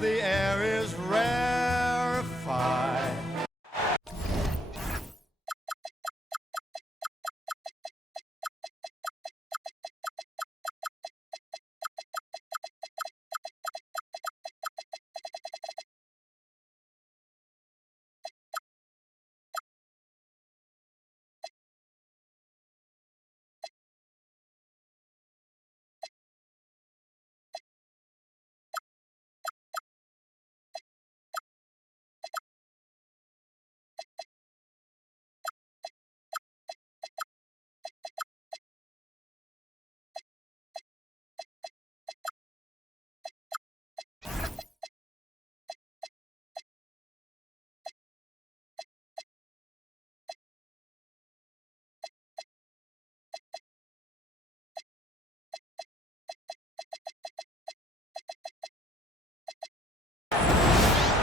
the air is rarefied.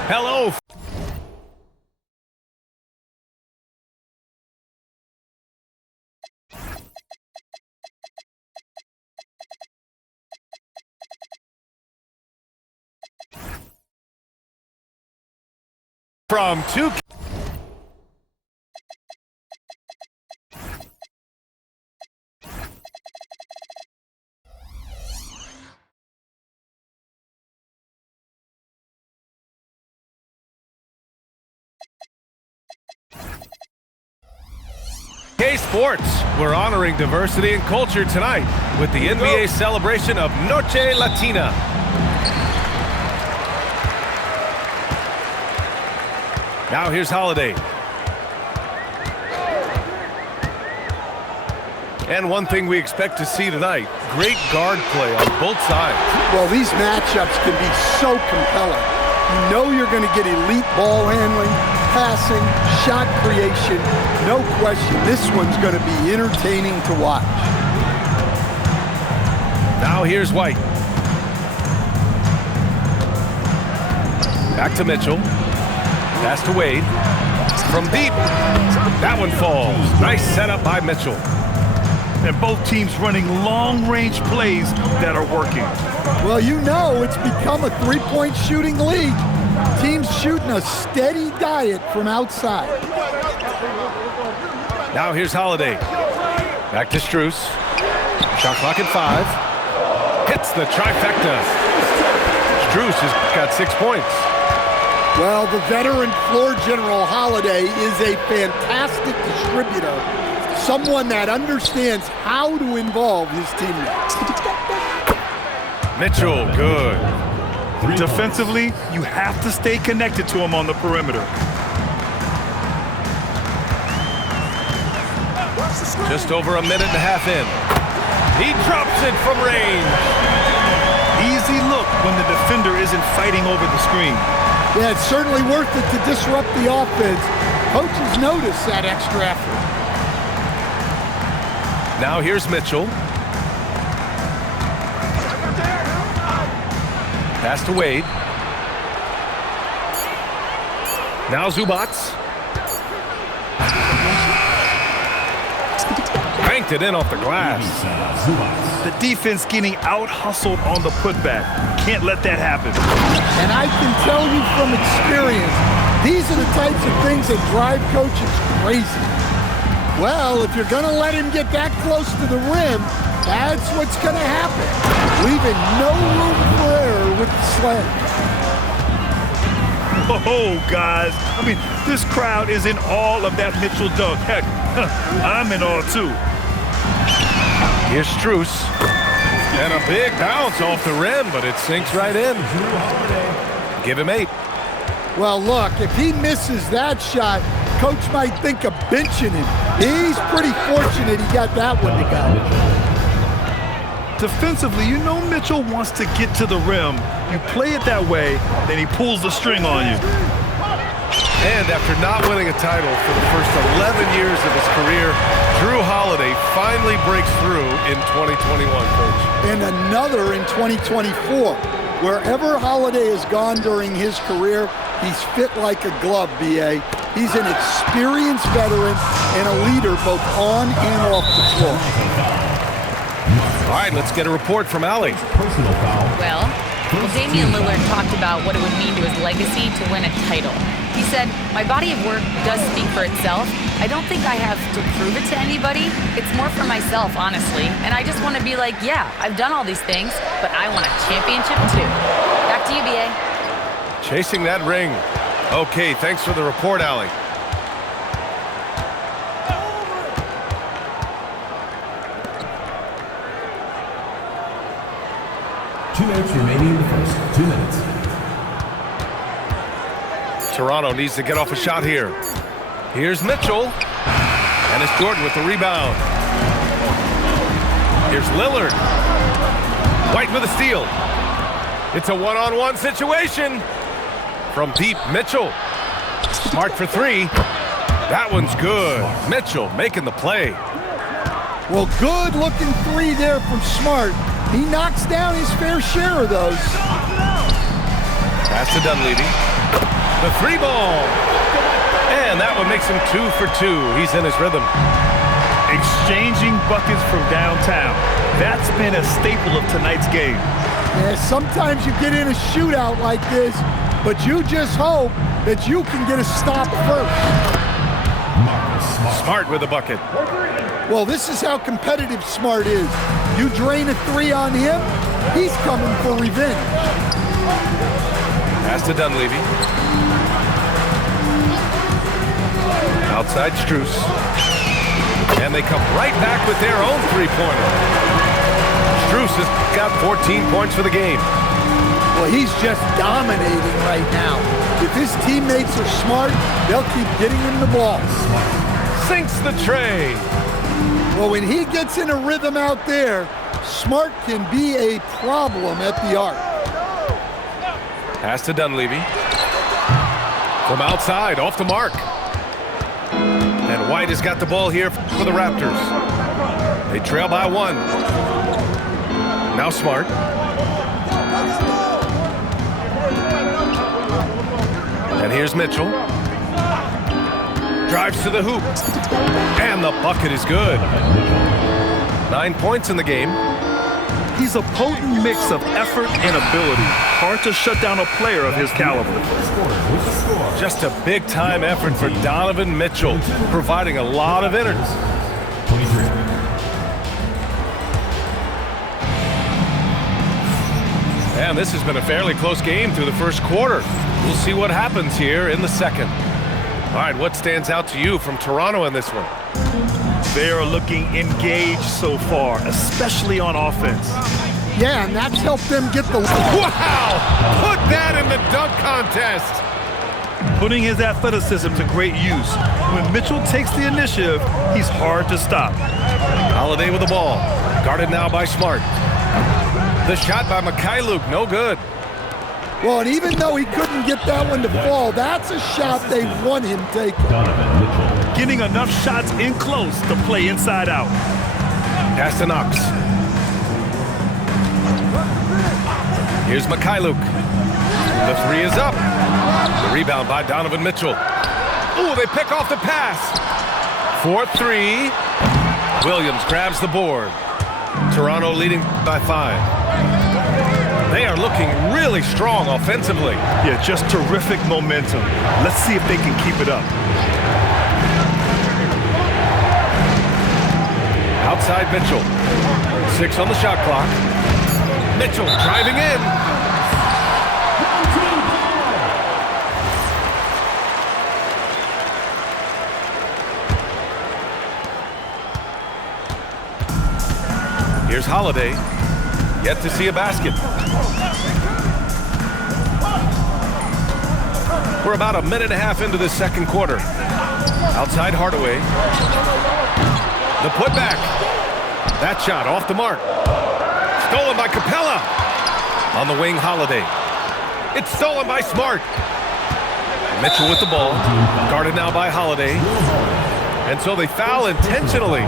Hello. From two. Sports. We're honoring diversity and culture tonight with the NBA celebration of Noche Latina. Now here's Holiday. And one thing we expect to see tonight, great guard play on both sides. Well, these matchups can be so compelling. You know you're going to get elite ball handling, passing, shot creation. No question, this one's going to be entertaining to watch. Now here's White. Back to Mitchell. Pass to Wade. From deep. That one falls. Nice setup by Mitchell. And both teams running long-range plays that are working. Well, you know it's become a three-point shooting league. Teams shooting a steady diet from outside. Now here's Holiday. Back to Strus. Shot clock at 5. Hits the trifecta. Strus has got 6 points. Well, the veteran floor general Holiday is a fantastic distributor. Someone that understands how to involve his teammates. Mitchell, good. Defensively, you have to stay connected to him on the perimeter. Just over a minute and a half in. He drops it from range. Easy look when the defender isn't fighting over the screen. Yeah, it's certainly worth it to disrupt the offense. Coaches notice that extra effort. Now here's Mitchell. Pass to Wade. Now Zubac. Banked it in off the glass. The defense getting out-hustled on the putback. Can't let that happen. And I can tell you from experience, these are the types of things that drive coaches crazy. Well, if you're going to let him get that close to the rim, that's what's going to happen. Leaving no room for error with the slam. Oh, guys. I mean, this crowd is in awe of that Mitchell dunk. Heck, I'm in awe, too. Here's Strus. And a big bounce off the rim, but it sinks right in. Give him 8. Well, look, if he misses that shot, coach might think of benching him. He's pretty fortunate he got that one to go. Defensively, you know Mitchell wants to get to the rim. You play it that way, then he pulls the string on you. And after not winning a title for the first 11 years of his career, Jrue Holiday finally breaks through in 2021, Coach. And another in 2024. Wherever Holiday has gone during his career, he's fit like a glove, B.A. He's an experienced veteran and a leader both on and off the floor. All right, let's get a report from Allie. Well, Well, Damian Lillard talked about what it would mean to his legacy to win a title. He said, "My body of work does speak for itself. I don't think I have to prove it to anybody. It's more for myself, honestly. And I just want to be like, yeah, I've done all these things, but I want a championship too." Back to you, BA. Chasing that ring. Okay, thanks for the report, Allie. Two minutes remaining in the first. 2 minutes. Toronto needs to get off a shot here. Here's Mitchell. And it's Jordan with the rebound. Here's Lillard. White with a steal. It's a one-on-one situation. From deep, Mitchell. Smart for three. That one's good. Mitchell making the play. Well, good-looking three there from Smart. He knocks down his fair share of those. Pass to Dunleavy. The three ball. And that one makes him 2 for 2. He's in his rhythm. Exchanging buckets from downtown. That's been a staple of tonight's game. Yeah, sometimes you get in a shootout like this, but you just hope that you can get a stop first. Smart with a bucket. Well, this is how competitive Smart is. You drain a three on him, he's coming for revenge. Pass to Dunleavy. Outside Strus. And they come right back with their own three-pointer. Strus has got 14 points for the game. Well, he's just dominating right now. If his teammates are smart, they'll keep getting him the ball. Sinks the tray. Well, when he gets in a rhythm out there, Smart can be a problem at the arc. Pass to Dunleavy. From outside, off the mark. And White has got the ball here for the Raptors. They trail by 1. Now Smart. And here's Mitchell. Drives to the hoop. And the bucket is good. 9 points in the game. He's a potent mix of effort and ability. Hard to shut down a player of his caliber. Just a big-time effort for Donovan Mitchell, providing a lot of energy. 23. And this has been a fairly close game through the first quarter. We'll see what happens here in the second. All right, what stands out to you from Toronto in this one? They are looking engaged so far, especially on offense. Yeah, and that's helped them get the... Wow! Put that in the dunk contest! Putting his athleticism to great use. When Mitchell takes the initiative, he's hard to stop. Holiday with the ball. Guarded now by Smart. The shot by Mikhailuk, no good. Well, and even though he couldn't get that one to fall, that's a shot they want him taking. Getting enough shots in close to play inside out. Pass to Knox. Here's Mikhailuk. The three is up. The rebound by Donovan Mitchell. Ooh, they pick off the pass. 4-3. Williams grabs the board. Toronto leading by 5. They are looking really strong offensively. Yeah, just terrific momentum. Let's see if they can keep it up. Outside Mitchell. 6 on the shot clock. Mitchell driving in. Here's Holiday. Yet to see a basket. We're about a minute and a half into the second quarter. Outside Hardaway. The putback. That shot off the mark. Stolen by Capella. On the wing, Holiday. It's stolen by Smart. Mitchell with the ball. Guarded now by Holiday. And so they foul intentionally.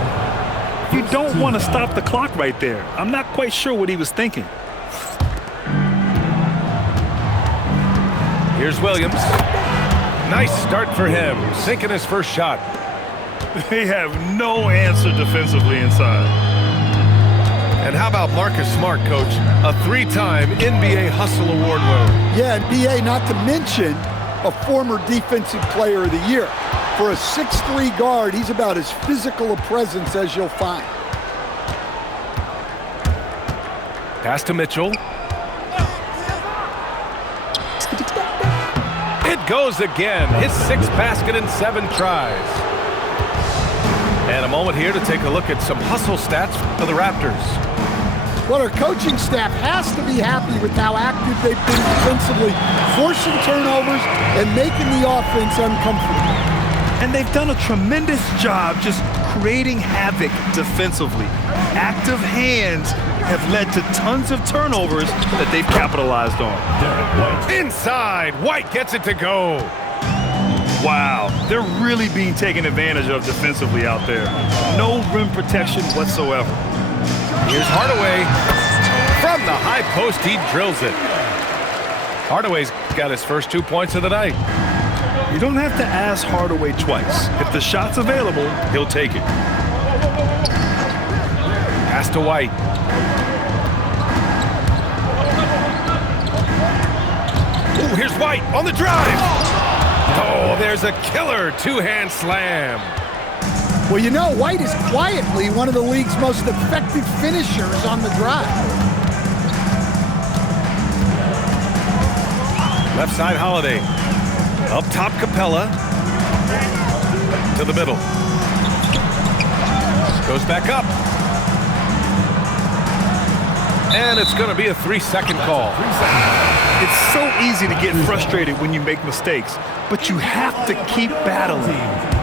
You don't want to stop the clock right there. I'm not quite sure what he was thinking. Here's Williams. Nice start for him. Sinking his first shot. They have no answer defensively inside. And how about Marcus Smart, Coach? A 3-time NBA Hustle Award winner. Yeah, and BA, not to mention a former Defensive Player of the Year. For a 6'3" guard, he's about as physical a presence as you'll find. Pass to Mitchell. It goes again. His 6th basket in 7 tries. And a moment here to take a look at some hustle stats for the Raptors. Well, our coaching staff has to be happy with how active they've been defensively, forcing turnovers and making the offense uncomfortable. And they've done a tremendous job just creating havoc defensively. Active hands have led to tons of turnovers that they've capitalized on. Inside, White gets it to go. Wow, they're really being taken advantage of defensively out there. No rim protection whatsoever. Here's Hardaway. From the high post, he drills it. Hardaway's got his first 2 points of the night. You don't have to ask Hardaway twice. If the shot's available, he'll take it. Pass to White. Ooh, here's White on the drive. Oh, there's a killer 2-hand slam. Well, you know, White is quietly one of the league's most effective finishers on the drive. Left side, Holiday. Up top, Capella. To the middle. Goes back up. And it's going to be a 3-second call. It's so easy to get frustrated when you make mistakes, but you have to keep battling.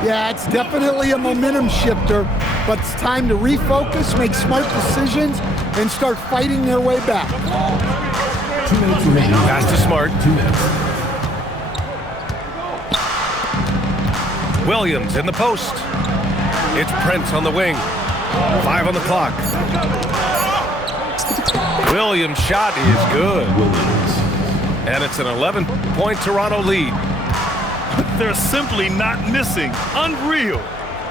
Yeah, it's definitely a momentum shifter, but it's time to refocus, make smart decisions, and start fighting their way back. 2 minutes remaining. Pass to Smart. 2 minutes. Williams in the post. It's Prince on the wing. 5 on the clock. Williams' shot is good. And it's an 11-point Toronto lead. They're simply not missing. Unreal.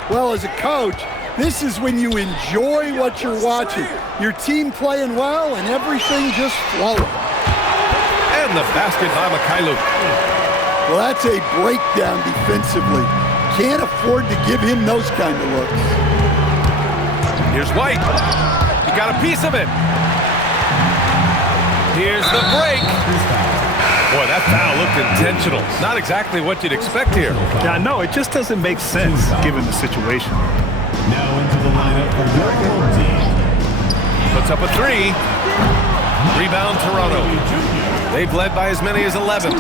Well, as a coach, this is when you enjoy what you're watching. Your team playing well and everything just flowing. And the basket by Mikhailuk. Well, that's a breakdown defensively. Can't afford to give him those kind of looks. Here's White. He got a piece of it. Here's the break. Boy, that foul looked intentional. Not exactly what you'd expect here. Yeah, no, it just doesn't make sense given the situation. Now into the lineup for your home team. Puts up a 3. Rebound Toronto. They've led by as many as 11.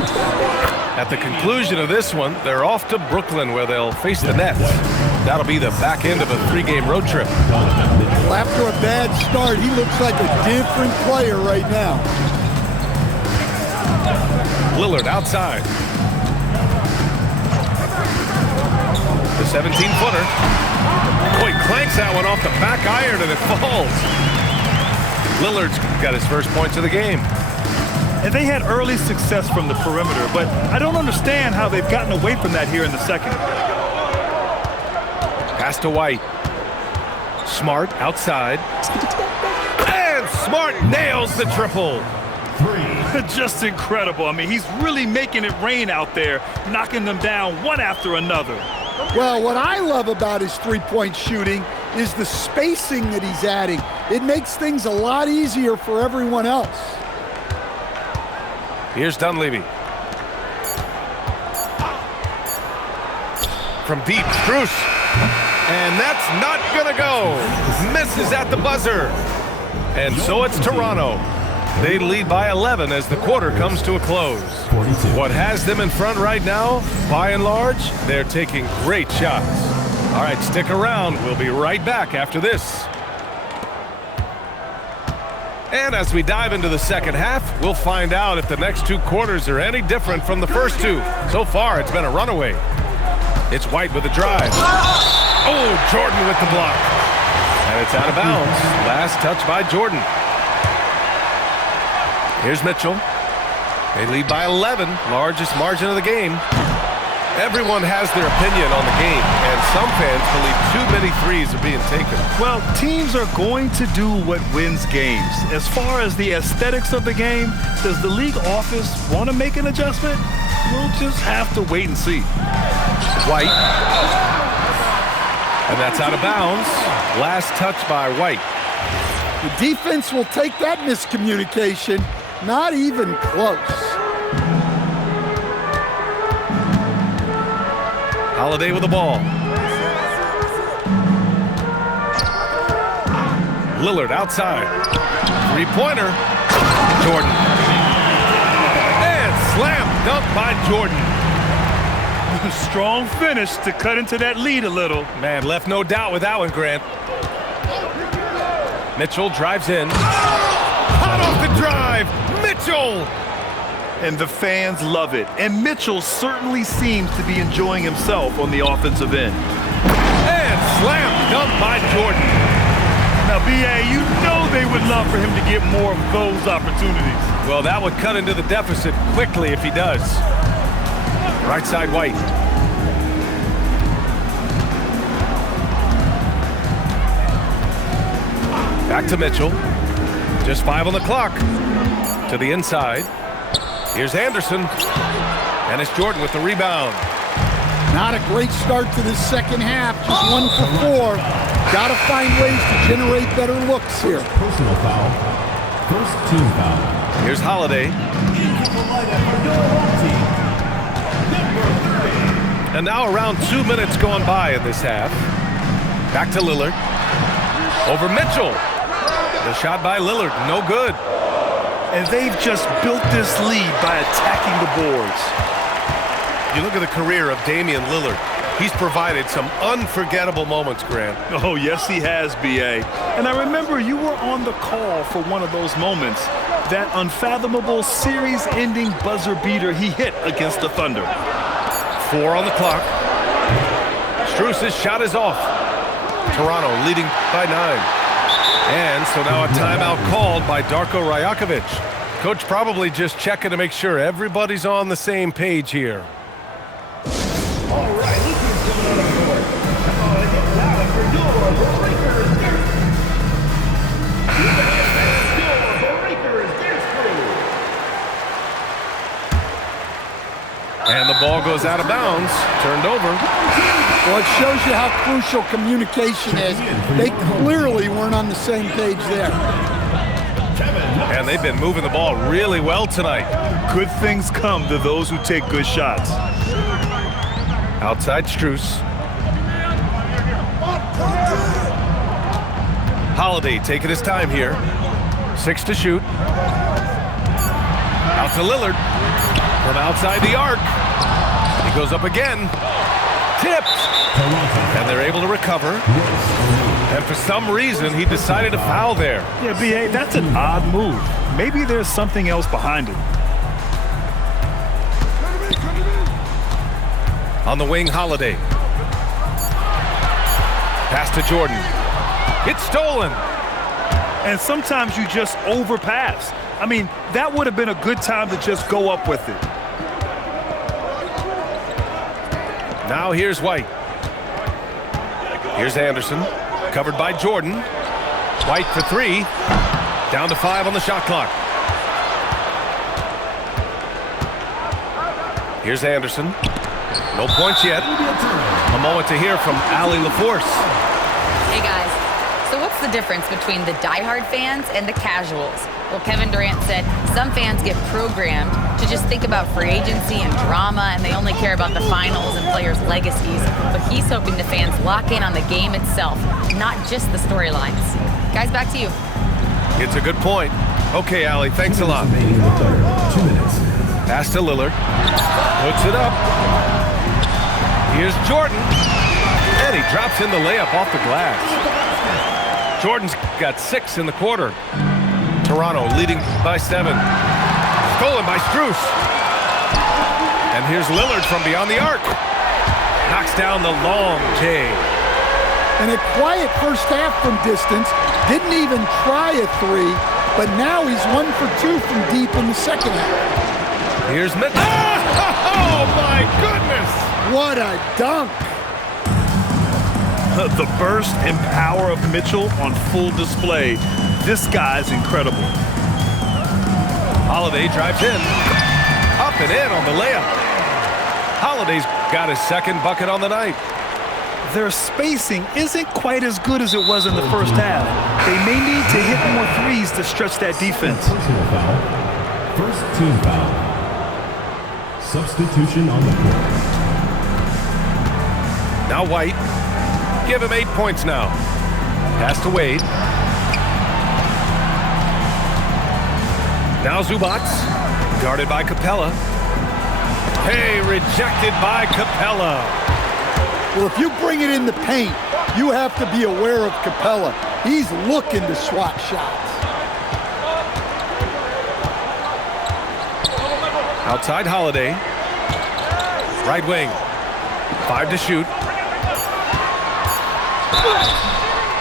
At the conclusion of this one, they're off to Brooklyn where they'll face the Nets. That'll be the back end of a 3-game road trip. Well, after a bad start, he looks like a different player right now. Lillard outside. The 17-footer. Boy, clanks that one off the back iron and it falls. Lillard's got his first points of the game. And they had early success from the perimeter, but I don't understand how they've gotten away from that here in the second. Pass to White. Smart outside. And Smart nails the triple. 3. Just incredible. I mean, he's really making it rain out there, knocking them down one after another. Well, what I love about his three-point shooting is the spacing that he's adding. It makes things a lot easier for everyone else. Here's Dunleavy. From deep, Strus. And that's not gonna go. Misses at the buzzer. And so it's Toronto. They lead by 11 as the quarter comes to a close. 42. What has them in front right now, by and large, they're taking great shots. All right, stick around. We'll be right back after this. And as we dive into the second half, we'll find out if the next 2 quarters are any different from the first 2. So far, it's been a runaway. It's White with the drive. Oh, Jordan with the block. And it's out of bounds. Last touch by Jordan. Here's Mitchell. They lead by 11, largest margin of the game. Everyone has their opinion on the game, and some fans believe too many threes are being taken. Well, teams are going to do what wins games. As far as the aesthetics of the game, does the league office want to make an adjustment? We'll just have to wait and see. White. And that's out of bounds. Last touch by White. The defense will take that miscommunication. Not even close. Holiday with the ball. Lillard outside. Three-pointer. Jordan. And slam dunk by Jordan. Strong finish to cut into that lead a little. Man, left no doubt with that one, Grant. Mitchell drives in. Hot off the drive. Mitchell. And the fans love it. And Mitchell certainly seems to be enjoying himself on the offensive end. And slam dunk by Jordan. Now, B.A., you know they would love for him to get more of those opportunities. Well, that would cut into the deficit quickly if he does. Right side, White. Back to Mitchell. Just 5 on the clock. To the inside. Here's Anderson. And it's Jordan with the rebound. Not a great start to this second half. Just 1 for 4. Got to find ways to generate better looks here. Personal foul. First team foul. Here's Holiday. And now around 2 minutes gone by in this half. Back to Lillard. Over Mitchell. The shot by Lillard, no good. And they've just built this lead by attacking the boards. You look at the career of Damian Lillard. He's provided some unforgettable moments, Grant. Oh, yes, he has, B.A. And I remember you were on the call for one of those moments. That unfathomable series-ending buzzer beater he hit against the Thunder. 4 on the clock. Strus's shot is off. Toronto leading by 9. And so now a timeout called by Darko Rajakovic. Coach probably just checking to make sure everybody's on the same page here. All right, look who's coming on the court. Come on, get loud for your Breakers Dance. Your Breakers Dance Crew. And the ball goes out of bounds. Turned over. Well, it shows you how crucial communication is. They clearly weren't on the same page there. And they've been moving the ball really well tonight. Good things come to those who take good shots. Outside Strus. Holiday taking his time here. 6 to shoot. Out to Lillard. From outside the arc. He goes up again. Tipped. And they're able to recover. And for some reason, he decided to foul there. Yeah, B.A., that's an odd move. Maybe there's something else behind it. On the wing, Holiday. Pass to Jordan. It's stolen. And sometimes you just overpass. I mean, that would have been a good time to just go up with it. Now here's White. Here's Anderson. Covered by Jordan. White for 3. Down to 5 on the shot clock. Here's Anderson. No points yet. A moment to hear from Allie LaForce. Hey guys, so what's the difference between the diehard fans and the casuals? Well, Kevin Durant said some fans get programmed to just think about free agency and drama, and they only care about the finals and players' legacies. But he's hoping the fans lock in on the game itself, not just the storylines. Guys, back to you. It's a good point. Okay, Allie, thanks a lot. 2 minutes. Pass to Lillard. Puts it up. Here's Jordan. And he drops in the layup off the glass. Jordan's got 6 in the quarter. Toronto leading by 7. Stolen by Strus. And here's Lillard from beyond the arc. Knocks down the long J. And a quiet first half from distance. Didn't even try a 3, but now he's 1 for 2 from deep in the second half. Here's Mitchell. Oh, my goodness! What a dunk! The burst and power of Mitchell on full display. This guy's incredible. Holiday drives in. Up and in on the layup. Holiday's got his second bucket on the night. Their spacing isn't quite as good as it was in the first half. They may need to hit more threes to stretch that defense. Personal foul. First team foul. Substitution on the court. Now White. Give him 8 points now. Pass to Wade. Now Zubac. Guarded by Capella. Hey, rejected by Capella. Well, if you bring it in the paint, you have to be aware of Capella. He's looking to swat shots. Outside Holiday. Right wing. 5 to shoot.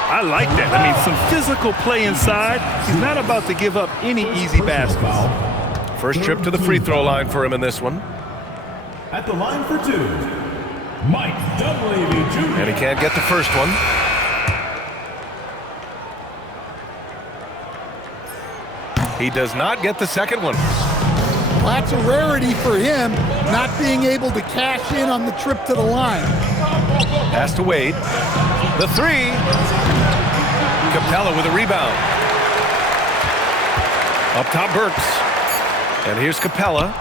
I like that. I mean, some physical play inside. He's not about to give up any easy baskets. First trip to the free throw line for him in this one. At the line for 2, Mike Dunleavy Jr. And he can't get the first one. He does not get the second one. Well, that's a rarity for him, not being able to cash in on the trip to the line. Pass to Wade. The three. Capella with a rebound. Up top, Burks. And here's Capella.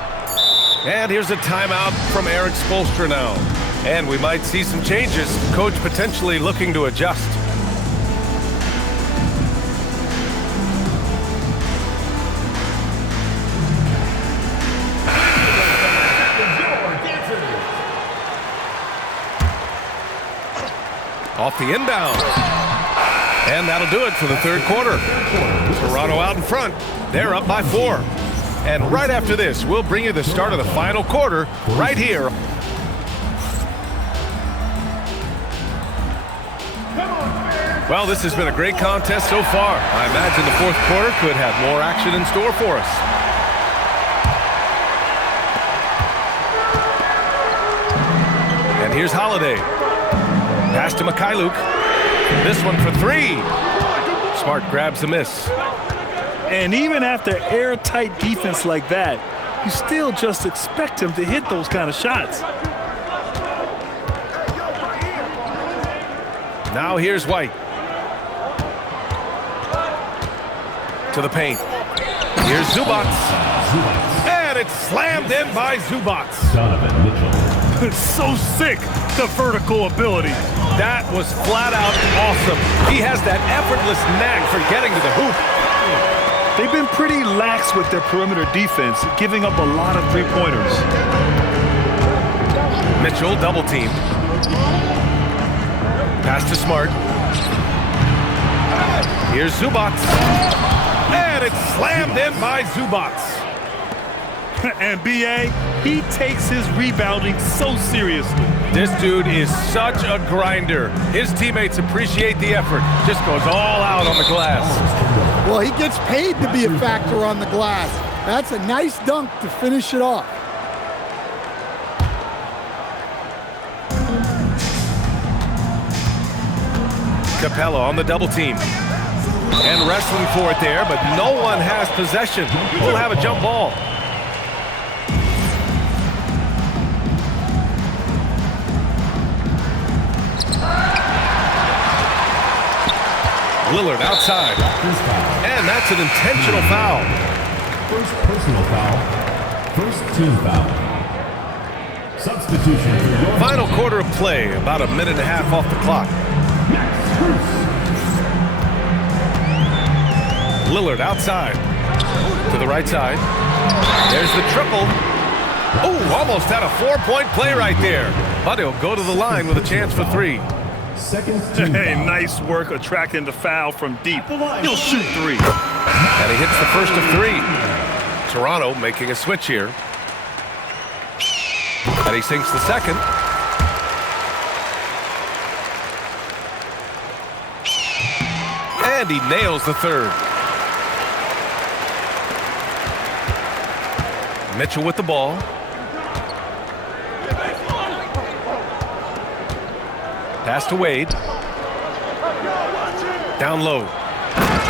And here's a timeout from Eric Spoelstra now. And we might see some changes. Coach potentially looking to adjust. Off the inbound. And that'll do it for the third quarter. Toronto out in front. They're up by 4. And right after this, we'll bring you the start of the final quarter right here. Well, this has been a great contest so far. I imagine the fourth quarter could have more action in store for us. And here's Holiday. Pass to Mikhailuk. This one for 3. Smart grabs the miss. And even after airtight defense like that, you still just expect him to hit those kind of shots. Now here's White. To the paint. Here's Zubac. And it's slammed in by Zubac. Donovan Mitchell. It's so sick, the vertical ability. That was flat out awesome. He has that effortless knack for getting to the hoop. They've been pretty lax with their perimeter defense, giving up a lot of three-pointers. Mitchell double team. Pass to Smart. Here's Zubac. And it's slammed in by Zubac. And B.A., he takes his rebounding so seriously. This dude is such a grinder. His teammates appreciate the effort. Just goes all out on the glass. Well, he gets paid to be a factor on the glass. That's a nice dunk to finish it off. Capella on the double team. And wrestling for it there, but no one has possession. We'll have a jump ball. Lillard outside. And that's an intentional foul. First personal foul. First team foul. Substitution. Final quarter of play, about a minute and a half off the clock. Lillard outside. To the right side. There's the triple. Oh, almost had a 4-point play right there. But he'll go to the line with a chance for 3. Second team Hey, foul. nice work attracting the foul from deep. He'll shoot 3. And he hits the first of 3. Toronto making a switch here. And he sinks the second. And he nails the third. Mitchell with the ball. Pass to Wade. Down low.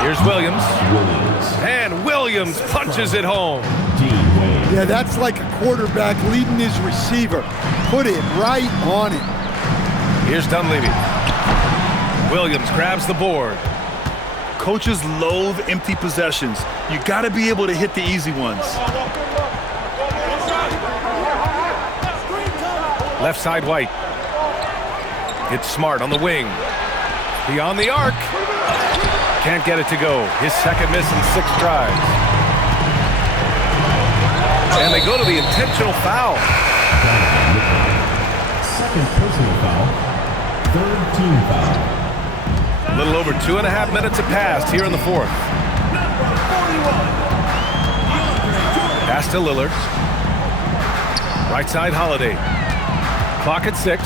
Here's Williams. And Williams punches it home. Yeah, that's like a quarterback leading his receiver. Put it right on it. Here's Dunleavy. Williams grabs the board. Coaches loathe empty possessions. You got to be able to hit the easy ones. Left side White. It's Smart on the wing. Beyond the arc. Can't get it to go. His second miss in 6 tries. And they go to the intentional foul. Second personal foul. Third team foul. A little over 2.5 minutes have passed here in the 4th. Pass to Lillard. Right side Holiday. Clock at 6.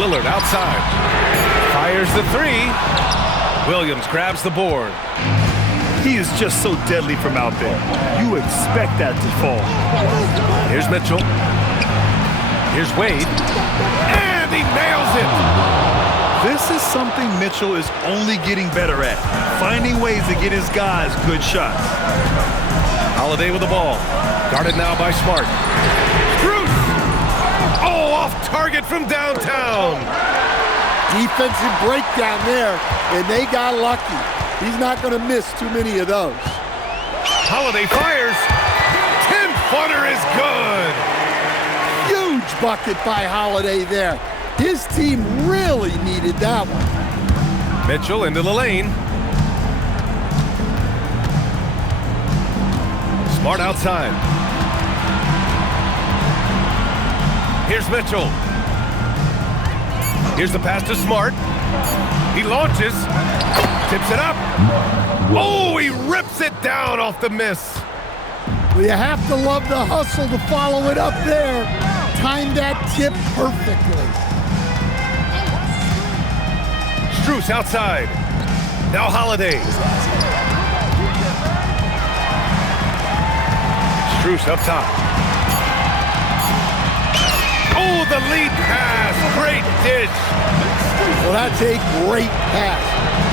Lillard outside. Fires the 3. Williams grabs the board. He is just so deadly from out there. You expect that to fall. Here's Mitchell. Here's Wade. And he nails it! This is something Mitchell is only getting better at. Finding ways to get his guys good shots. Holiday with the ball. Guarded now by Smart. Strus! Oh, off target from downtown. Defensive breakdown there, and they got lucky. He's not going to miss too many of those. Holiday fires. 10-footer is good. Huge bucket by Holiday there. His team really needed that one. Mitchell into the lane. Smart outside. Here's Mitchell. Here's the pass to Smart. He launches. Tips it up. Oh, he rips it down off the miss. Well, you have to love the hustle to follow it up there. Timed that tip perfectly. Strus outside. Now Holiday. Strus up top. Oh, the lead pass. Great dish. Well, that's a great pass.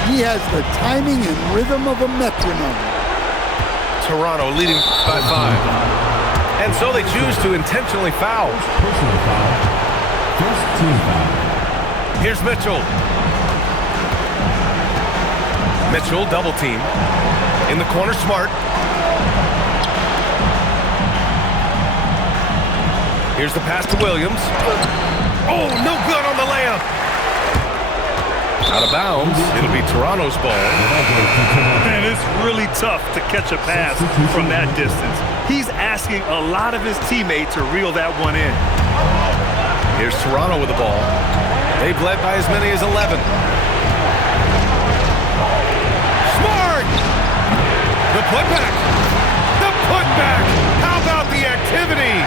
He has the timing and rhythm of a metronome. Toronto leading by 5. And so they choose to intentionally foul. Personal foul. First team foul. Here's Mitchell. Mitchell double team. In the corner, Smart. Here's the pass to Williams. Oh, no good on the layup. Out of bounds. It'll be Toronto's ball. Man, it's really tough to catch a pass from that distance. He's asking a lot of his teammates to reel that one in. Here's Toronto with the ball. They've led by as many as 11. Smart! The putback! The putback! How about the activity?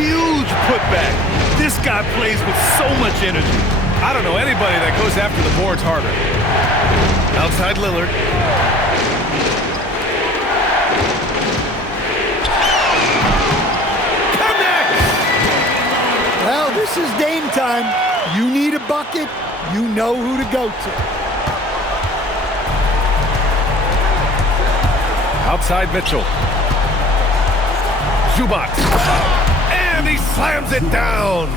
Huge putback. This guy plays with so much energy. I don't know anybody that goes after the boards harder. Outside Lillard. Connect! Well, this is game time. You need a bucket, you know who to go to. Outside Mitchell. Zubac. And he slams it down.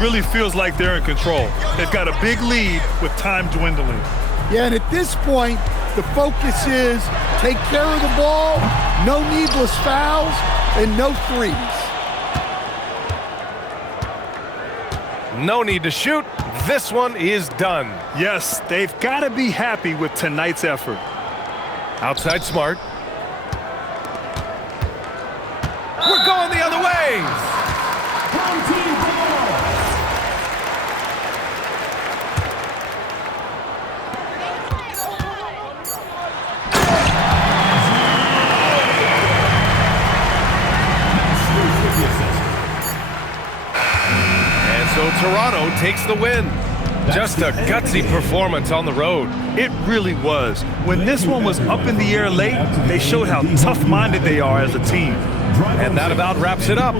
Really feels like they're in control. They've got a big lead with time dwindling. Yeah, and at this point, the focus is take care of the ball, no needless fouls, and no threes. No need to shoot. This one is done. Yes, they've got to be happy with tonight's effort. Outside Smart. We're going the other way. Home team ball. And so Toronto takes the win. Just a gutsy performance on the road. It really was. When this one was up in the air late, they showed how tough-minded they are as a team. And that about wraps it up.